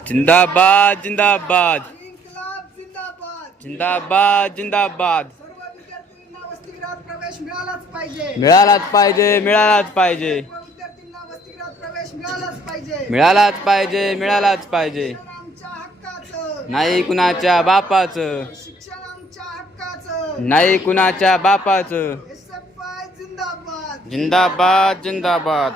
जिंदाबाद. जिंदाबाद जिंदाबाद. जिंदाबाद. मिळालाच पाहिजे. मिळालाच पाहिजे मिळालाच पाहिजे. मिळालाच पाहिजे. नाही कुणाच्या बापाचं. नाही कुणाच्या बापाचं. जिंदाबाद. जिंदाबाद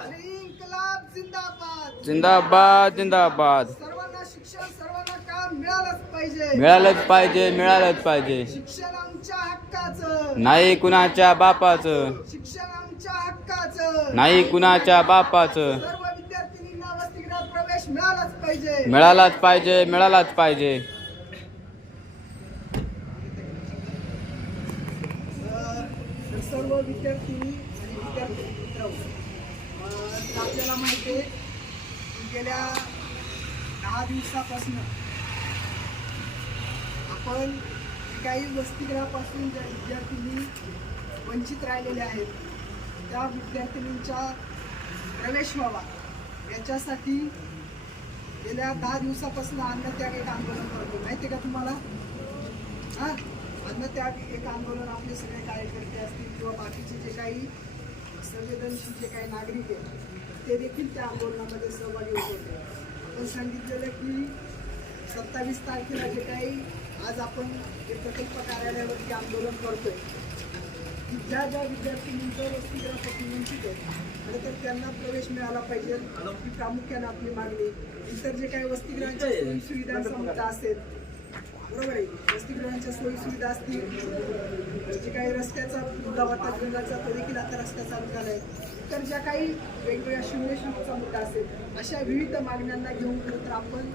जिंदाबाद जिंदाबाद सर्वांना शिक्षण सर्वांना काम मिळालंच पाहिजे मिळालंच पाहिजे मिळालंच पाहिजे. शिक्षण आमच्या हक्काचं नाही कुणाच्या बापाचं. शिक्षण आमच्या हक्काचं नाही कुणाच्या बापाचं. सर्व विद्यार्थिनींना वसतिगृहात प्रवेश मिळालाच पाहिजे मिळालाच पाहिजे. मिळालाच पाहिजे तर सर्व विद्यार्थिनी आणि विद्यार्थी मित्र आपल्याला माहिती आहे की गेल्या दहा दिवसापासून पण काही वसतिगृहापासून ज्या विद्यार्थिनी वंचित राहिलेल्या आहेत त्या विद्यार्थिनींचा प्रवेश व्हावा याच्यासाठी गेल्या दहा दिवसापासून अन्नत्याग एक आंदोलन करतो माहिती आहे का तुम्हाला? हा? अन्नत्याग एक आंदोलन आपले सगळे कार्यकर्ते असतील किंवा बाकीचे जे काही संवेदनशील जे काही नागरिक आहेत ते देखील त्या आंदोलनामध्ये सहभागी होत होते. आपण सांगितलेलं की सत्तावीस तारखेला जे काही आज आपण जे प्रकल्प कार्यालयावरती आंदोलन करतोय की ज्या ज्या विद्यार्थिनींचं वसतिगृहापासून वंचित आहे खरं तर त्यांना प्रवेश मिळाला पाहिजे ही प्रामुख्याने आपली मागणी. इतर जे काही वसतिगृहांच्या सोयी सुविधांचा मुद्दा असेल बरोबर आहे वसतिगृहांच्या सोयी सुविधा असतील जे काही रस्त्याचा मुद्दा होता गंगाचा तो देखील आता रस्ता चालू झाला आहे तर ज्या काही वेगवेगळ्या शुल्कचा मुद्दा असेल अशा विविध मागण्यांना घेऊन खरं तर आपण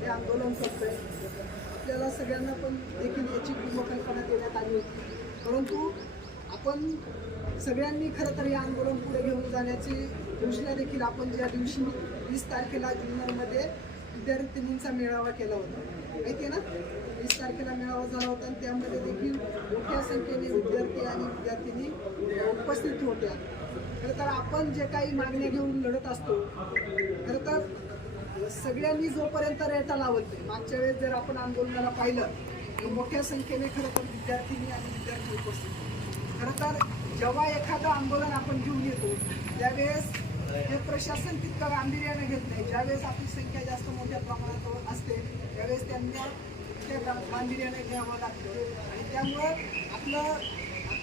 हे आंदोलन करतोय. आपल्याला सगळ्यांना पण देखील याची पूर्वकल्पना देण्यात आली होती. परंतु आपण सगळ्यांनी खरं तर हे आंदोलन पुढे घेऊन जाण्याची घोषणा देखील आपण ज्या दिवशी वीस तारखेला जुन्नरमध्ये विद्यार्थिनींचा मेळावा केला होता. माहिती आहे ना? वीस तारखेला मेळावा झाला होता आणि त्यामध्ये देखील मोठ्या संख्येने विद्यार्थी आणि विद्यार्थिनी उपस्थित होत्या. खरं तर आपण जे काही मागण्या घेऊन लढत असतो खरं तर सगळ्यांनी जोपर्यंत रेटा लावत नाही मागच्या वेळेस जर आपण आंदोलनाला पाहिलं तर मोठ्या संख्येने खरं तर विद्यार्थिनी आणि विद्यार्थी उपस्थित खरं तर जेव्हा एखादं आंदोलन आपण घेऊन येतो त्यावेळेस हे प्रशासन तितकं गांभीर्याने घेत नाही. ज्यावेळेस आपली संख्या जास्त मोठ्या प्रमाणात असते त्यावेळेस त्यांना त्या गांभीर्याने घ्यावं लागतं. आणि त्यामुळं आपलं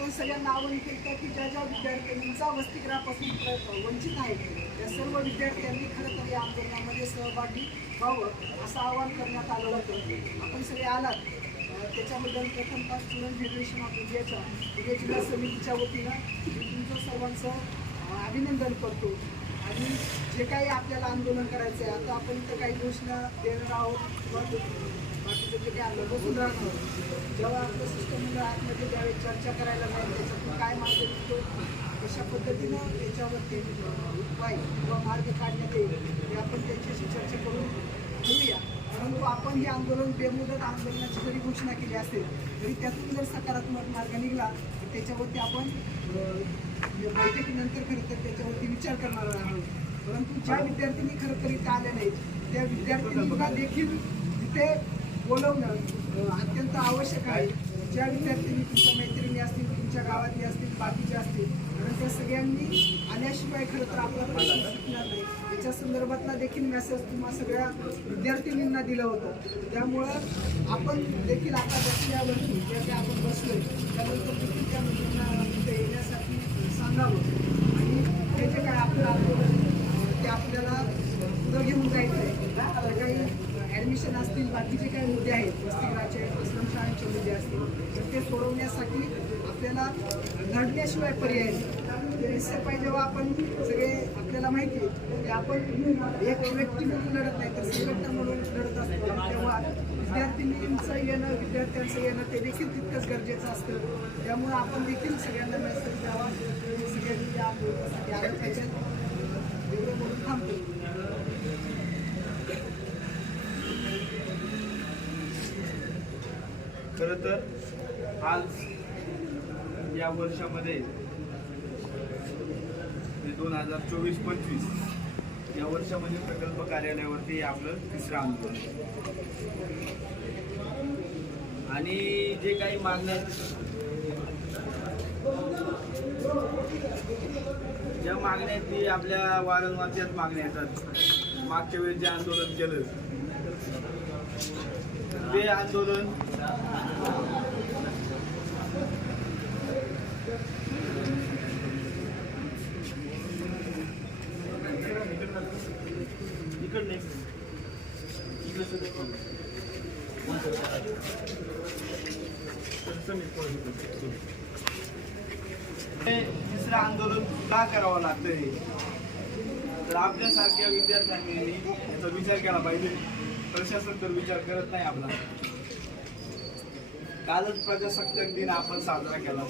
आपण सगळ्या नावं केलं की ज्या ज्या विद्यार्थ्यांचा वसतिगृहापासून वंचित आहे त्या सर्व विद्यार्थ्यांनी खरं तर या आंदोलनामध्ये सहभागी व्हावं असं आवाहन करण्यात आलं होतं. आपण सगळे आलात. त्याच्याबद्दल प्रथमतः स्टुडंट फेडरेशन ऑफ इंडियाच्या पुणे जिल्हा समितीच्या वतीनं मी तुमचं सर्वांचं अभिनंदन करतो. आणि जे काही आपल्याला आंदोलन करायचं आहे आता आपण इथं काही घोषणा देणार आहोत किंवा बाकीचं जे काही आंदोलन बसून राहणार आहोत. जेव्हा आपलं सिस्टम आतमध्ये ज्यावेळी चर्चा करायला जाईल त्याच्यातून काय मार्ग निघतो? कशा पद्धतीनं याच्यावरती उपाय किंवा मार्ग काढण्यात येईल हे आपण त्यांच्याशी चर्चा करून घेऊया. परंतु आपण हे आंदोलन बेमुदत आंदोलनाची जरी घोषणा केली असेल तरी त्यातून जर सकारात्मक मार्ग निघाला तर त्याच्यावरती आपण अं, या बैठकीनंतर खरं तर त्याच्यावरती विचार करणार आहोत. परंतु ज्या विद्यार्थ्यांनी खरं तर इथं आल्या नाहीत त्या विद्यार्थ्यांना देखील तिथे बोलवणं अत्यंत आवश्यक आहे. ज्या विद्यार्थ्यांनी तुमच्या मैत्रिणी असतील तुमच्या गावातली असतील बाकीचे असतील कारण त्या सगळ्यांनी आल्याशिवाय खरं तर आपला प्रश्न सुटणार नाही. याच्या संदर्भातला देखील मेसेज तुम्हा सगळ्या विद्यार्थिनींना दिलं होतं. त्यामुळं आपण देखील आता बसल्यावरती ज्या काही आपण बसलोय त्यानंतर देखील त्या मुलांना तिथे येण्यासाठी सांगावं आणि हे जे काय आपलं आंदोलन अं, ते आपल्याला पुढं घेऊन जायचं आहे जे काही स्टेशन असतील बाकीचे काही मुद्दे आहेत वसतिगृहाचे आश्रमशाळांचे मुद्दे असतील तर ते सोडवण्यासाठी आपल्याला लढण्याशिवाय पर्याय नाही. एस जेव्हा आपण सगळे आपल्याला माहिती आहे की आपण एक व्यक्ती म्हणून लढत नाही तर संघटना म्हणून लढत असतो. तेव्हा विद्यार्थिनींचं येणं विद्यार्थ्यांचं येणं ते देखील तितकंच गरजेचं असतं. त्यामुळं आपण देखील सगळ्यांना मेसेज द्यावा. सगळ्यांनी या आलं पाहिजे. एवढं म्हणून थांबतो. खरं तर आज या वर्षामध्ये दोन हजार चोवीस पंचवीस या वर्षामध्ये प्रकल्प कार्यालयावरती आपलं तिसरं आंदोलन आणि जे काही मागण्या ज्या मागण्या आहेत ती आपल्या वारंवार त्याच मागण्या येतात. मागच्या वेळेस जे आंदोलन केलं ते आंदोलन तिसरं आंदोलन का करावं लागतं तर आपल्यासारख्या विद्यार्थ्यांनी याचा विचार केला पाहिजे. प्रशासन तर विचार करत नाही आपला. कालच प्रजासत्ताक दिन आपण साजरा केला.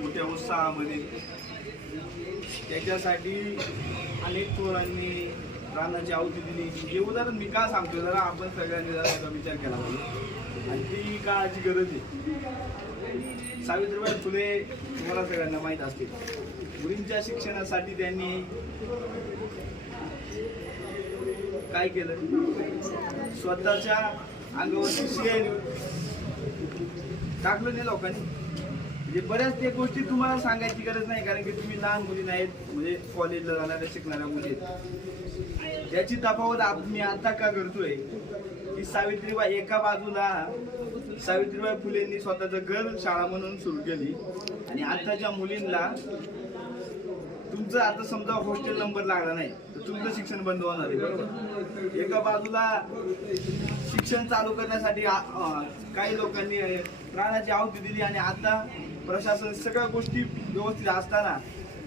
मोठ्या उत्साहामध्ये. त्याच्यासाठी अनेक थोरांनी प्राणाची आहुती दिली हे उदाहरण मी का सांगतो जरा आपण सगळ्यांनी जरा विचार केला पाहिजे. आणि ती काळाची गरज आहे. सावित्रीबाई फुले तुम्हाला सगळ्यांना माहीत असतील. मुलींच्या शिक्षणासाठी त्यांनी काय केलं? स्वतःच्या अंगावरती शियाय टाकलं नाही लोकांनी. म्हणजे बऱ्याच त्या गोष्टी तुम्हाला सांगायची गरज नाही कारण की तुम्ही लहान मुली नाहीत म्हणजे कॉलेजला जाणाऱ्या शिकणाऱ्या मुली आहेत. याची तफावत आप- मी आता का करतोय की सावित्रीबाई एका बाजूला सावित्रीबाई फुलेंनी स्वतःचं घर शाळा म्हणून सुरू केली आणि आताच्या मुलींना तुमचं आता समजा हॉस्टेल नंबर लागला नाही तर तुमचं शिक्षण बंद होणार आहे बरोबर? एका बाजूला शिक्षण चालू करण्यासाठी काही लोकांनी प्राणाची आहुती दिली आणि आता प्रशासन सगळ्या गोष्टी व्यवस्थित असताना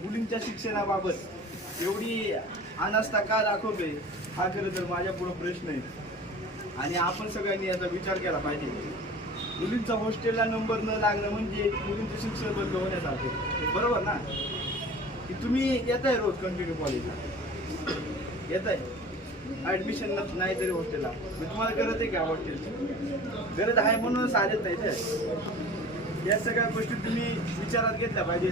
मुलींच्या शिक्षणाबाबत एवढी अनास्था का दाखवते हा खरं तर माझ्यापुढं प्रश्न आहे. आणि आपण सगळ्यांनी याचा विचार केला पाहिजे. मुलींचा हॉस्टेलला नंबर न लागणं म्हणजे मुलींचं शिक्षण बंद होण्यासारखे बरोबर ना? की तुम्ही येताय रोज कंटिन्यू कॉलेजला येत आहे ऍडमिशन नाही तरी हॉस्टेलला मग तुम्हाला गरज आहे का हॉस्टेलची गरज आहे म्हणूनच आलेच नाही ते. या सगळ्या गोष्टी तुम्ही विचारात घेतल्या पाहिजे.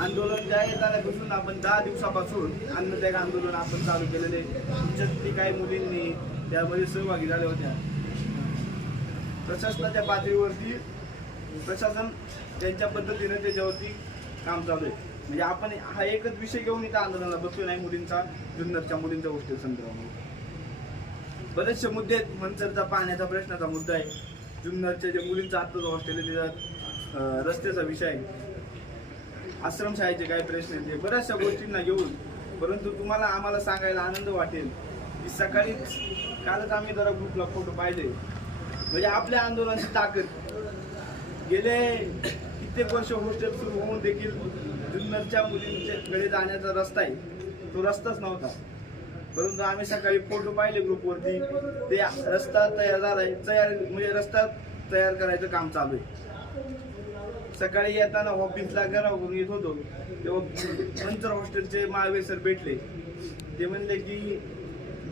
आंदोलन ज्या येताना बसून आपण दहा दिवसापासून अन्नत्याग आंदोलन आपण चालू केलेले तुमच्यातली काही मुलींनी त्यामध्ये सहभागी झाल्या होत्या. प्रशासनाच्या पातळीवरती प्रशासन त्यांच्या पद्धतीने त्याच्यावरती काम चालू आहे. म्हणजे आपण हा एकच विषय घेऊन इथं आंदोलनाला बसलो नाही मुलींचा जुन्नरच्या मुलींच्या गोष्टी संदर्भामध्ये. बरेचसे मुद्दे आहेत मनसरचा पाण्याचा प्रश्नाचा मुद्दा आहे. जुन्नरच्या जे मुलींचा आत्ताच हॉस्टेल आहे त्याचा रस्त्याचा विषय आहे. आश्रमशाळेचे काही प्रश्न आहेत. बऱ्याचशा गोष्टींना घेऊन परंतु तुम्हाला आम्हाला सांगायला आनंद वाटेल की सकाळीच कालच आम्ही जरा ग्रुपला फोटो पाहिले म्हणजे आपल्या आंदोलनाची ताकद. गेले कित्येक वर्ष हॉस्टेल सुरू होऊन देखील जुन्नरच्या मुलींच्याकडे जाण्याचा रस्ता आहे. तो रस्ताच नव्हता. परंतु आम्ही सकाळी फोटो पाहिले ग्रुपवरती. ते रस्ता तयार झालाय. तयार म्हणजे रस्ता तयार करायचं काम चालू आहे. सकाळी येताना ऑफिसला घरावरून येत होतो. तेव्हा नंतर हॉस्टेलचे माळवे सर भेटले. ते म्हणले की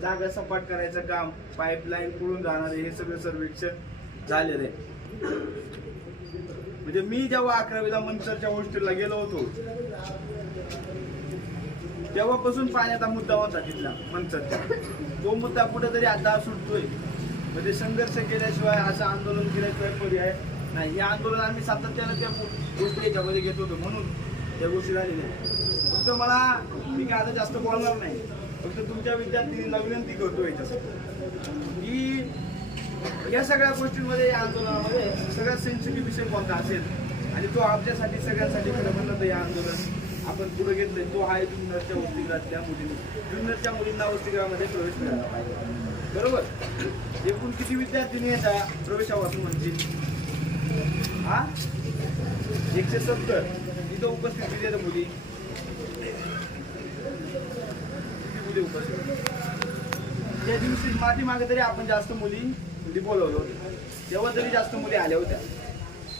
जागा सपाट करायचं काम पाईपलाईन पुढून जाणार हे सगळं सर्वेक्षण झालेलं आहे. म्हणजे मी जेव्हा अकरावीला मंचरच्या हॉस्टेलला गेलो होतो तेव्हापासून पाण्याचा मुद्दा होता तिथला मंचरचा. तो मुद्दा कुठेतरी आता सुटतोय. म्हणजे संघर्ष केल्याशिवाय असं आंदोलन केल्याशिवाय पर्याय नाही. हे आंदोलन आम्ही सातत्यानं त्या गोष्टी याच्यामध्ये घेत होतो म्हणून त्या गोष्टी झालेल्या फक्त मला मी काय आता जास्त बोलणार नाही. फक्त तुमच्या विद्यार्थ्यांना विनंती करतो याच्यासाठी. की या सगळ्या गोष्टींमध्ये या आंदोलनामध्ये सगळ्यात सेन्सिटिव्ह विषय कोणता असेल? आणि तो आमच्यासाठी सगळ्यांसाठी खरं म्हणलं तर या आंदोलन आपण पुढे घेतलंय. तो आहे जुन्नरच्या वसतिगृहातल्या मुलींना. जुन्नरच्या मुलींना वसतिगृहामध्ये प्रवेश मिळाला पाहिजे. बरोबर? एकूण किती विद्यार्थिनी येतात प्रवेशापासून म्हणजे हा? एकशे सत्तर. इथं उपस्थित किती मुली? किती मुली उपस्थित? त्या दिवशी मागे तरी आपण जास्त मुली मुली बोलवलं होतं. तेव्हा तरी जास्त मुली आल्या होत्या.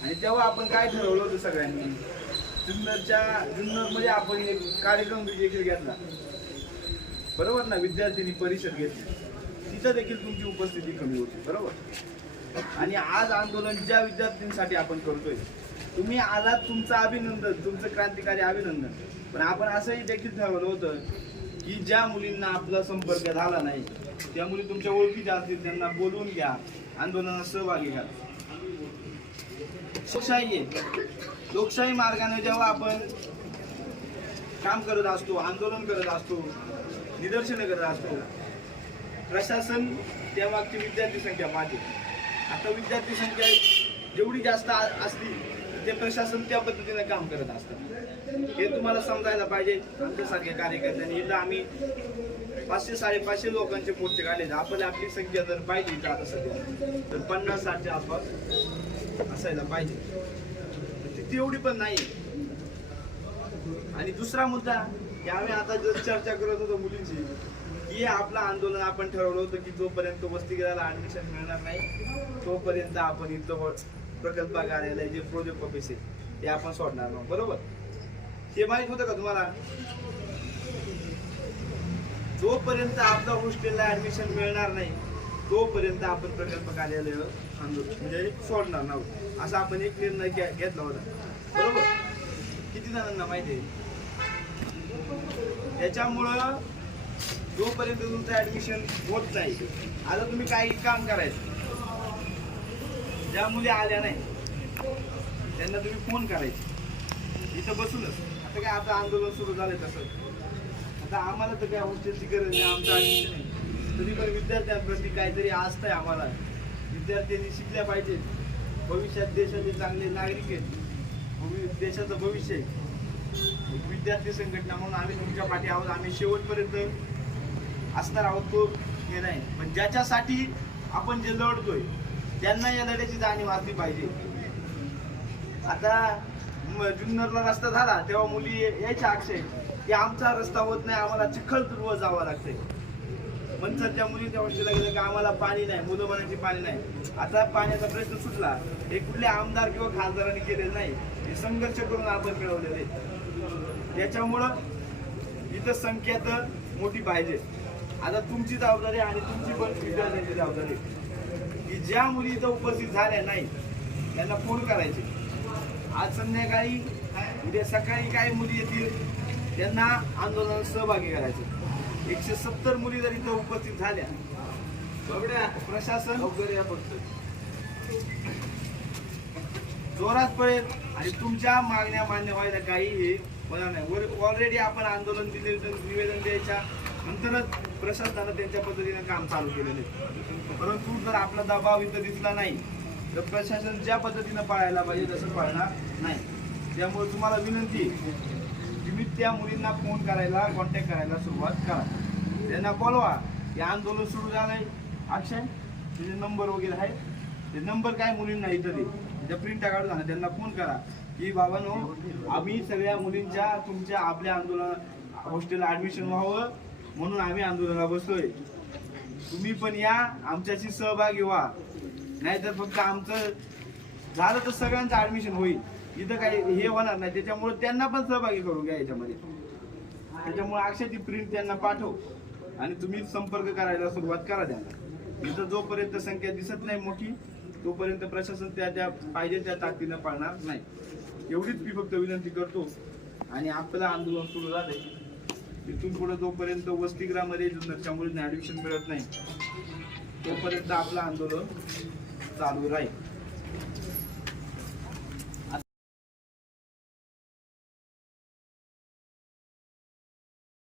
आणि तेव्हा आपण काय ठरवलं होतं सगळ्यांनी? जुन्नरच्या जुन्नरमध्ये आपण एक कार्यक्रम देखील घेतला. बरोबर ना? विद्यार्थ्यांनी परिषद घेतली. तिथं देखील तुमची उपस्थिती कमी होती. बरोबर? आणि आज आंदोलन ज्या विद्यार्थ्यांसाठी आपण करतोय तुम्ही आलात तुमचं अभिनंदन तुमचं क्रांतिकारी अभिनंदन. पण आपण असंही देखील ठरवलं होतं की ज्या मुलींना आपला संपर्क झाला नाही त्या मुली तुमच्या ओळखीच्या असतील त्यांना बोलवून घ्या. आंदोलनात सहभागी घ्या लोकशाही आहे. लोकशाही मार्गाने जेव्हा आपण काम करत असतो आंदोलन करत असतो निदर्शनं करत असतो प्रशासन तेव्हा ती विद्यार्थी संख्या पाहते आता विद्यार्थी संख्या जेवढी जास्त असली ते प्रशासन त्या पद्धतीने काम करत असतं. हे तुम्हाला समजायला पाहिजे. आमच्यासारख्या कार्यकर्त्यांनी इथं आम्ही पाचशे साडेपाचशे लोकांचे मोर्चे काढले आपण आपली संख्या जर पाहिजे इथं आता सध्या तर पन्नास साठच्या आसपास असायला पाहिजे. ती तेवढी पण नाही. आणि दुसरा मुद्दा की आम्ही आता जर चर्चा करत होतो मुलींची की आपलं आंदोलन आपण ठरवलं होतं की जोपर्यंत वस्तीगिराला ऍडमिशन मिळणार नाही तोपर्यंत आपण इथं प्रकल्प कार्यालय जे प्रोजेक्ट ऑफिस आहे ते आपण सोडणार नाही. बरोबर? हे माहीत होतं का तुम्हाला? जोपर्यंत आपल्या हॉस्टेलला ऍडमिशन मिळणार नाही तोपर्यंत आपण प्रकल्प कार्यालय आंदोलन म्हणजे सोडणार नाही. असा आपण एक निर्णय घेतला होता. बरोबर? किती जणांना माहिती आहे? याच्यामुळं जोपर्यंत तुमचं ऍडमिशन होत नाही आता तुम्ही काही काम करायचं. ज्या मुली आल्या नाही त्यांना तुम्ही फोन करायचे. इथं बसूनच. आता काय आता आंदोलन सुरू झालं तसं. आता आम्हाला तर काय हॉस्टेलची गरज नाही आमचं आयुष्य नाही. तरी पण विद्यार्थ्यांप्रती काहीतरी आस्था आहे आम्हाला. विद्यार्थ्यांनी शिकल्या पाहिजेत. भविष्यात देशाचे चांगले नागरिक आहेत. भवि- देशाचं भविष्य आहे. विद्यार्थी संघटना म्हणून आम्ही तुमच्या पाठी आहोत आम्ही शेवटपर्यंत असणार आहोत तो हे नाही पण ज्याच्यासाठी आपण जे लढतोय त्यांना या लढ्याची जाणीव असली पाहिजे. आता जुन्नरला रस्ता झाला तेव्हा मुली यायच्या आक्षेप की आमचा रस्ता होत नाही आम्हाला चिखल तुर्व जावं लागतंय. त्या मुलींच्या हॉस्टेलला गेलं की आम्हाला पाणी नाही मुलं म्हणायची पाणी नाही. आता पाण्याचा प्रश्न सुटला. हे कुठले आमदार किंवा खासदारांनी केलेलं नाही हे संघर्ष करून आपण मिळवलेले. याच्यामुळं इथं संख्या तर मोठी पाहिजे. आता तुमची जबाबदारी आणि तुमची पण विद्यार्थ्यांची जबाबदारी. की ज्या मुली इथं उपस्थित झाल्या नाही त्यांना फोन करायचे. आज संध्याकाळी उद्या सकाळी काही मुली येतील त्यांना आंदोलनात सहभागी करायचे. एकशे सत्तर मुली जर इथं उपस्थित झाल्या प्रशासन जोरात पडेल आणि तुमच्या मागण्या मान्य व्हायला काही हे होणार नाही. ऑलरेडी आपण आंदोलन दिले निवेदन द्यायच्या. नंतरच प्रशासनानं त्यांच्या पद्धतीने काम चालू केलेले परंतु जर आपला दबाव इथं दिसला नाही तर प्रशासन ज्या पद्धतीनं पाळायला पाहिजे तसं पाळणार नाही. त्यामुळे तुम्हाला विनंती तुम्ही त्या मुलींना फोन करायला कॉन्टॅक्ट करायला सुरुवात करा. त्यांना बोलवा हे आंदोलन सुरू झालंय. अक्षय तुझे नंबर वगैरे आहे ते नंबर काय मुलींना इथं दे. त्या प्रिंट काढून झाला त्यांना फोन करा. की बाबांनो आम्ही सगळ्या मुलींच्या तुमच्या आपल्या आंदोलन हॉस्टेलला ॲडमिशन व्हावं. म्हणून आम्ही आंदोलनाला बसलोय. तुम्ही पण या आमच्याशी सहभागी व्हा. नाहीतर फक्त आमचं झालं तर सगळ्यांचं ऍडमिशन होईल. इथं काही हे होणार नाही. त्याच्यामुळे त्यांना पण सहभागी करून घ्या याच्यामध्ये. त्याच्यामुळे अक्षरची प्रिंट त्यांना पाठव. आणि तुम्ही संपर्क करायला सुरुवात करा त्यांना. इथं जोपर्यंत संख्या दिसत नाही मोठी तोपर्यंत प्रशासन त्या त्या पाहिजे त्या ताकदीनं पाळणार नाही. एवढीच मी फक्त विनंती करतो. आणि आपलं आंदोलन सुरू झालंय. तिथून पुढे जोपर्यंत वसतिगृहामध्ये जुन्नरच्या मुलींना ऍडमिशन मिळत नाही तोपर्यंत आपलं आंदोलन चालू राहील.